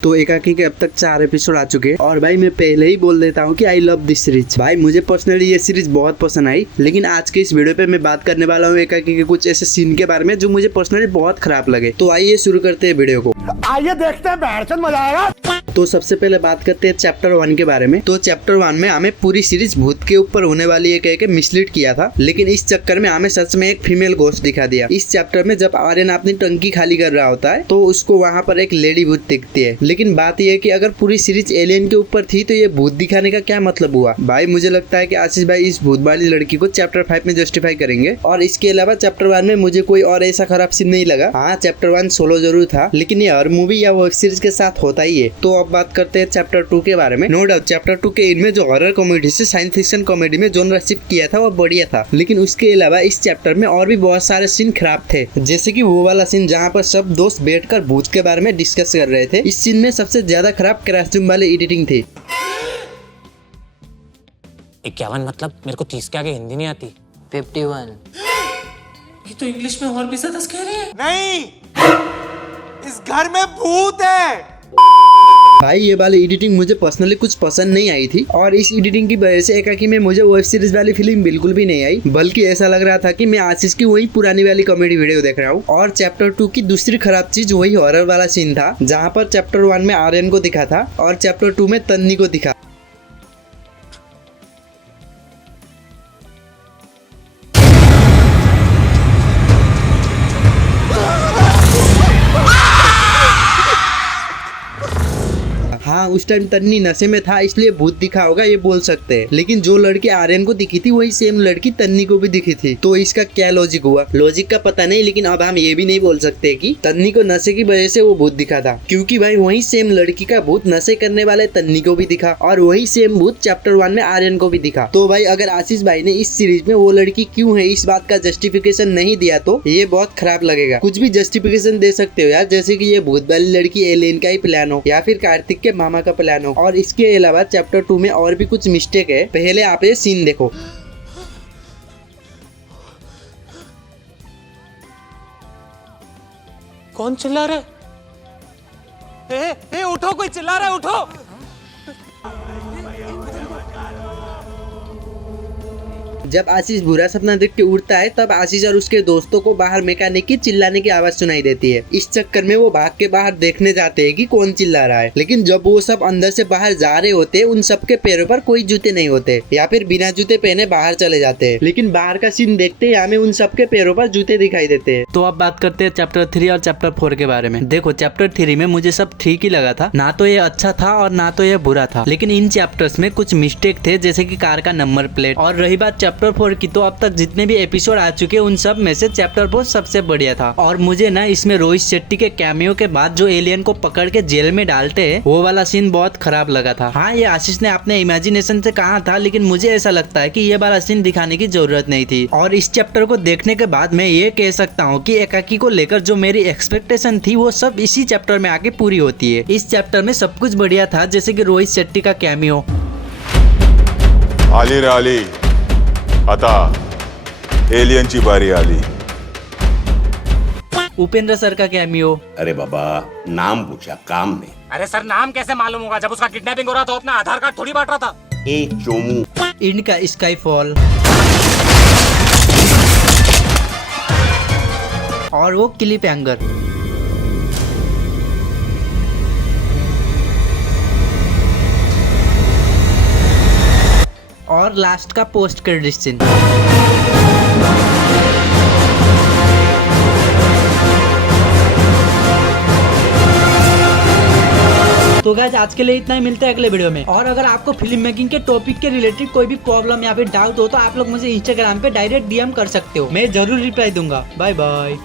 तो एकाकी के अब तक 4 एपिसोड आ चुके हैं और भाई मैं पहले ही बोल देता हूँ कि आई लव दिस सीरीज। भाई मुझे पर्सनली ये सीरीज बहुत पसंद आई, लेकिन आज के इस वीडियो पे मैं बात करने वाला हूँ एकाकी के कुछ ऐसे सीन के बारे में जो मुझे पर्सनली बहुत खराब लगे। तो आइए शुरू करते हैं वीडियो को। आइए देखते हैं, बैठचंद मजा आएगा। तो सबसे पहले बात करते हैं चैप्टर 1 के बारे में। तो चैप्टर 1 में हमें पूरी सीरीज भूत के ऊपर होने वाली है कह के मिसलीड किया था, लेकिन इस चक्कर में हमें सच में एक फीमेल घोस्ट दिखा दिया। इस चैप्टर में जब आर्यन अपनी टंकी खाली कर रहा होता है तो उसको वहाँ पर एक लेडी भूत दिखती है। लेकिन बात यह है कि अगर पूरी सीरीज एलियन के ऊपर थी तो ये भूत दिखाने का क्या मतलब हुआ। भाई मुझे लगता है कि आशीष भाई इस भूत वाली लड़की को चैप्टर 5 में जस्टिफाई करेंगे। और इसके अलावा चैप्टर 1 में मुझे कोई और ऐसा खराब सीन नहीं लगा। हाँ, चैप्टर 1 सोलो जरूर था, लेकिन ये हर मूवी या वेब सीरीज के साथ होता ही है। तो अब बात करते हैं चैप्टर 2 के बारे में। नो डाउट चैप्टर 2 के इनमें जो हॉरर कॉमेडी से साइंस फिक्शन कॉमेडी में जोनर शिफ्ट किया था वो बढ़िया था, लेकिन उसके अलावा इस चैप्टर में और भी बहुत सारे सीन खराब थे। जैसे कि वो वाला सीन जहाँ पर सब दोस्त बैठकर भूत के बारे में डिस्कस कर रहे थे। इस सीन में सबसे ज्यादा खराब क्रैशरूम वाले एडिटिंग थी। 51 मतलब मेरे को 30 के आगे हिंदी नहीं आती। 51 ये तो इंग्लिश में और भी ज्यादा कह रहे हैं। नहीं, इस घर में भूत है। भाई ये वाली एडिटिंग मुझे पर्सनली कुछ पसंद नहीं आई थी, और इस एडिटिंग की वजह से एकाकी में मुझे वेब सीरीज वाली फीलिंग बिल्कुल भी नहीं आई, बल्कि ऐसा लग रहा था कि मैं आशीष की वही पुरानी वाली कॉमेडी वीडियो देख रहा हूँ। और चैप्टर 2 की दूसरी खराब चीज वही हॉरर वाला सीन था, जहाँ पर चैप्टर 1 में आर्यन को दिखा था और चैप्टर 2 में तन्नी को दिखा। हाँ, उस टाइम तन्नी नशे में था इसलिए भूत दिखा होगा ये बोल सकते हैं, लेकिन जो लड़की आर्यन को दिखी थी वही सेम लड़की तन्नी को भी दिखी थी। तो इसका क्या लॉजिक हुआ, लॉजिक का पता नहीं, लेकिन अब हम ये भी नहीं बोल सकते कि तन्नी को नशे की वजह से वो भूत दिखा था, क्योंकि भाई वही सेम लड़की का भूत नशे करने वाले तन्नी को भी दिखा और वही सेम भूत चैप्टर 1 में आर्यन को भी दिखा। तो भाई अगर आशीष भाई ने इस सीरीज में वो लड़की क्यों है इस बात का जस्टिफिकेशन नहीं दिया तो ये बहुत खराब लगेगा। कुछ भी जस्टिफिकेशन दे सकते हो यार, जैसे कि ये भूत वाली लड़की एलियन का ही प्लान हो या फिर कार्तिक के मामा का प्लान हो। और इसके अलावा चैप्टर 2 में और भी कुछ मिस्टेक है। पहले आप ये सीन देखो। कौन चिल्ला रहा है? ए, उठो, कोई चिल्ला रहा है, उठो। जब आशीष बुरा सपना देख के उठता है तब आशीष और उसके दोस्तों को बाहर मैकेनिक की चिल्लाने की आवाज सुनाई देती है। इस चक्कर में वो भाग के बाहर देखने जाते हैं कि कौन चिल्ला रहा है, लेकिन जब वो सब अंदर से बाहर जा रहे होते हैं उन सबके पैरों पर कोई जूते नहीं होते या फिर बिना जूते पहने बाहर चले जाते हैं। लेकिन बाहर का सीन देखते ही हमें उन सबके पैरों पर जूते दिखाई देते हैं। तो अब बात करते हैं चैप्टर 3 और चैप्टर 4 के बारे में। देखो चैप्टर 3 में मुझे सब ठीक ही लगा था, ना तो ये अच्छा था और ना तो ये बुरा था, लेकिन इन चैप्टर्स में कुछ मिस्टेक थे, जैसे कि कार का नंबर प्लेट। और रही बात चैप्टर 4 की, तो अब तक जितने भी एपिसोड आ चुके उन सब में से चैप्टर 4 सबसे बढ़िया था। और मुझे ना इसमें रोहित शेट्टी के कैमियो के बाद जो एलियन को पकड़ के जेल में डालते हैं वो वाला सीन बहुत खराब लगा था। हाँ, ये आशीष ने अपने इमेजिनेशन से कहा था, लेकिन मुझे ऐसा लगता है कि ये वाला सीन दिखाने की जरूरत नहीं थी। और इस चैप्टर को देखने के बाद मैं ये कह सकता हूँ कि एकाकी को लेकर जो मेरी एक्सपेक्टेशन थी वो सब इसी चैप्टर में आके पूरी होती है। इस चैप्टर में सब कुछ बढ़िया था, जैसे कि रोहित शेट्टी का कैमियो। आली रे आली, आता एलियनची बारी आली। उपेंद्र सर का कैमियो। अरे बाबा, नाम पूछा, काम नहीं। अरे सर, नाम कैसे मालूम होगा? जब उसका किडनैपिंग हो रहा था अपना आधार कार्ड थोड़ी बांट रहा था। ए चोमू। इनका स्काईफॉल और वो क्लिप हैंगर। और लास्ट का पोस्ट क्रेडिट सीन। तो गाइस आज के लिए इतना ही, मिलते हैं अगले वीडियो में। और अगर आपको फिल्म मेकिंग के टॉपिक के रिलेटेड कोई भी प्रॉब्लम या फिर डाउट हो तो आप लोग मुझे इंस्टाग्राम पे डायरेक्ट DM कर सकते हो, मैं जरूर रिप्लाई दूंगा। Bye bye.